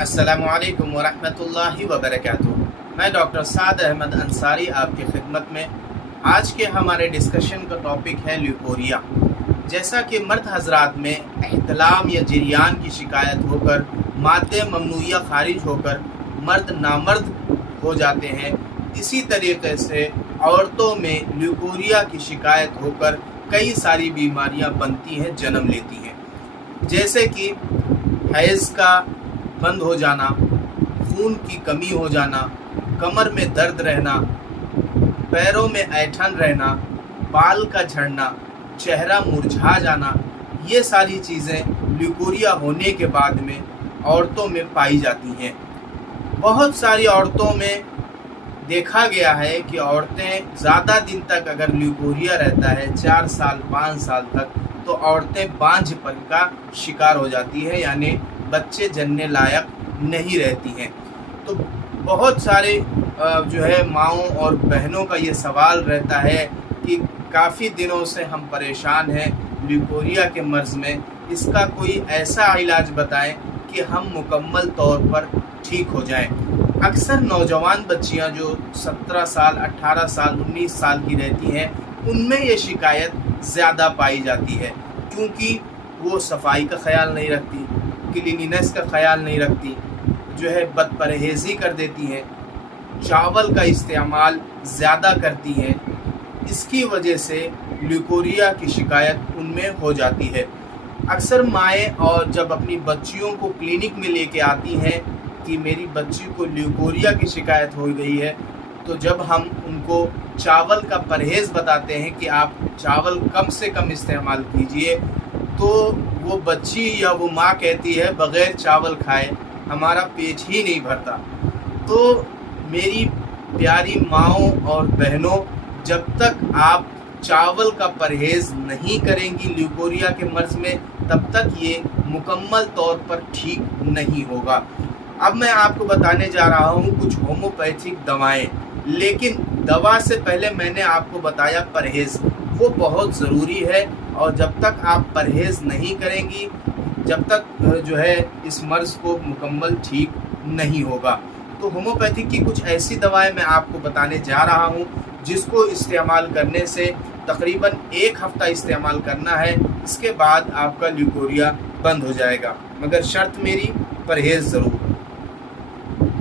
अस्सलामु अलैकुम वरहमतुल्लाहि वबरकातुहू। मैं डॉक्टर साद अहमद अंसारी आपकी खिदमत में। आज के हमारे डिस्कशन का टॉपिक है ल्यूकोरिया। जैसा कि मर्द हजरात में एहतलाम या जरियान की शिकायत होकर मादे ममनूया खारिज होकर मर्द नामर्द हो जाते हैं, इसी तरीके से औरतों में ल्यूकोरिया की शिकायत होकर कई सारी बीमारियां बनती हैं, जन्म लेती हैं। जैसे कि हैज़ का बंद हो जाना, खून की कमी हो जाना, कमर में दर्द रहना, पैरों में ऐंठन रहना, बाल का झड़ना, चेहरा मुरझा जाना, ये सारी चीज़ें ल्यूकोरिया होने के बाद में औरतों में पाई जाती हैं। बहुत सारी औरतों में देखा गया है कि औरतें ज़्यादा दिन तक अगर ल्यूकोरिया रहता है 4 साल 5 साल तक, तो औरतें बांझपन का शिकार हो जाती है, यानी बच्चे जनने लायक नहीं रहती हैं। तो बहुत सारे जो है माओं और बहनों का ये सवाल रहता है कि काफ़ी दिनों से हम परेशान हैं ल्यूकोरिया के मर्ज़ में, इसका कोई ऐसा इलाज बताएं कि हम मुकम्मल तौर पर ठीक हो जाएं। अक्सर नौजवान बच्चियां जो 17 साल 18 साल 19 साल की रहती हैं, उनमें ये शिकायत ज़्यादा पाई जाती है, क्योंकि वो सफाई का ख्याल नहीं रखती, क्लीनिनेस का ख्याल नहीं रखती, जो है बदपरहेज़ी कर देती हैं, चावल का इस्तेमाल ज़्यादा करती हैं। इसकी वजह से ल्यूकोरिया की शिकायत उनमें हो जाती है। अक्सर माएँ और जब अपनी बच्चियों को क्लिनिक में लेके आती हैं कि मेरी बच्ची को ल्यूकोरिया की शिकायत हो गई है, तो जब हम उनको चावल का परहेज़ बताते हैं कि आप चावल कम से कम इस्तेमाल कीजिए, तो वो बच्ची या वो माँ कहती है बग़ैर चावल खाए हमारा पेट ही नहीं भरता। तो मेरी प्यारी माँओं और बहनों, जब तक आप चावल का परहेज़ नहीं करेंगी ल्यूकोरिया के मर्ज़ में, तब तक ये मुकम्मल तौर पर ठीक नहीं होगा। अब मैं आपको बताने जा रहा हूँ कुछ होम्योपैथिक दवाएं, लेकिन दवा से पहले मैंने आपको बताया परहेज़, वो बहुत ज़रूरी है। और जब तक आप परहेज़ नहीं करेंगी, जब तक जो है इस मर्ज़ को मुकम्मल ठीक नहीं होगा। तो होम्योपैथिक की कुछ ऐसी दवाएं मैं आपको बताने जा रहा हूं, जिसको इस्तेमाल करने से तकरीबन 1 हफ़्ता इस्तेमाल करना है, इसके बाद आपका ल्यूकोरिया बंद हो जाएगा, मगर शर्त मेरी परहेज़ ज़रूर।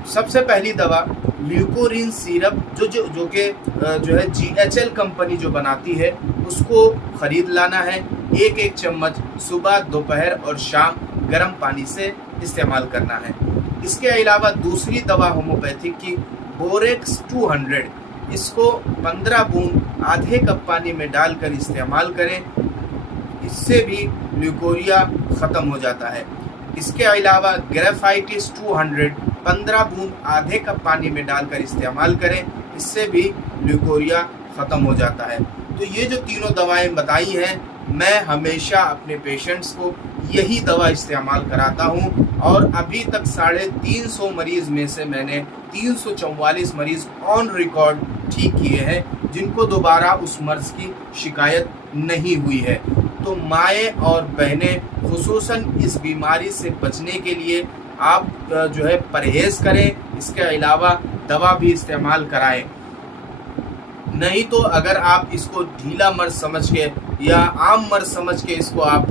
सबसे पहली दवा ल्यूकोरिन सिरप, जो कि जो है GHL कंपनी जो बनाती है, उसको ख़रीद लाना है। 1-1 चम्मच सुबह, दोपहर और शाम गर्म पानी से इस्तेमाल करना है। इसके अलावा दूसरी दवा होम्योपैथिक की बोरेक्स 200, इसको 15 बूंद आधे कप पानी में डालकर इस्तेमाल करें, इससे भी ल्यूकोरिया ख़त्म हो जाता है। इसके अलावा ग्रेफाइटिस 200 15 बूंद आधे कप पानी में डालकर इस्तेमाल करें, इससे भी ल्यूकोरिया ख़त्म हो जाता है। तो ये जो तीनों दवाएं बताई हैं, मैं हमेशा अपने पेशेंट्स को यही दवा इस्तेमाल कराता हूं, और अभी तक 350 मरीज़ में से मैंने 344 मरीज़ ऑन रिकॉर्ड ठीक किए हैं, जिनको दोबारा उस मर्ज़ की शिकायत नहीं हुई है। तो माएँ और बहनें खुसूसन इस बीमारी से बचने के लिए आप जो है परहेज़ करें, इसके अलावा दवा भी इस्तेमाल कराएं। नहीं तो अगर आप इसको ढीला मर्ज़ समझ के या आम मर्ज़ समझ के इसको आप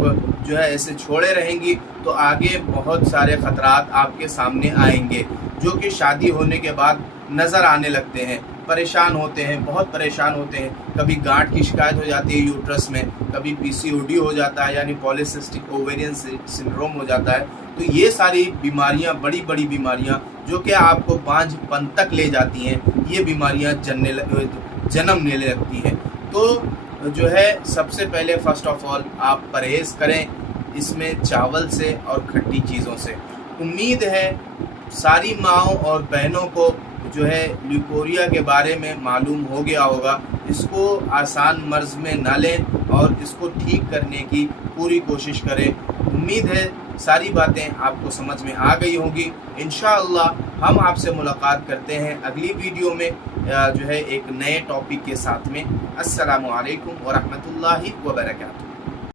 जो है ऐसे छोड़े रहेंगी, तो आगे बहुत सारे ख़तरात आपके सामने आएंगे, जो कि शादी होने के बाद नज़र आने लगते हैं। परेशान होते हैं, बहुत परेशान होते हैं। कभी गांठ की शिकायत हो जाती है यूट्रस में, कभी PCOD हो जाता है, यानी पॉलीसिस्टिक ओवेरियन सिंड्रोम हो जाता है। तो ये सारी बीमारियां, बड़ी बड़ी बीमारियां जो कि आपको बांझपन तक ले जाती हैं, ये बीमारियां जन्मने लगती हैं। तो जो है सबसे पहले फ़र्स्ट ऑफ ऑल आप परहेज़ करें इसमें चावल से और खट्टी चीज़ों से। उम्मीद है सारी माँओं और बहनों को जो है ल्यूकोरिया के बारे में मालूम हो गया होगा। इसको आसान मर्ज़ में ना लें और इसको ठीक करने की पूरी कोशिश करें। उम्मीद है सारी बातें आपको समझ में आ गई होंगी। इंशाअल्लाह हम आपसे मुलाकात करते हैं अगली वीडियो में जो है एक नए टॉपिक के साथ में। अस्सलामु अलैकुम व रहमतुल्लाहि व बरकातुहू।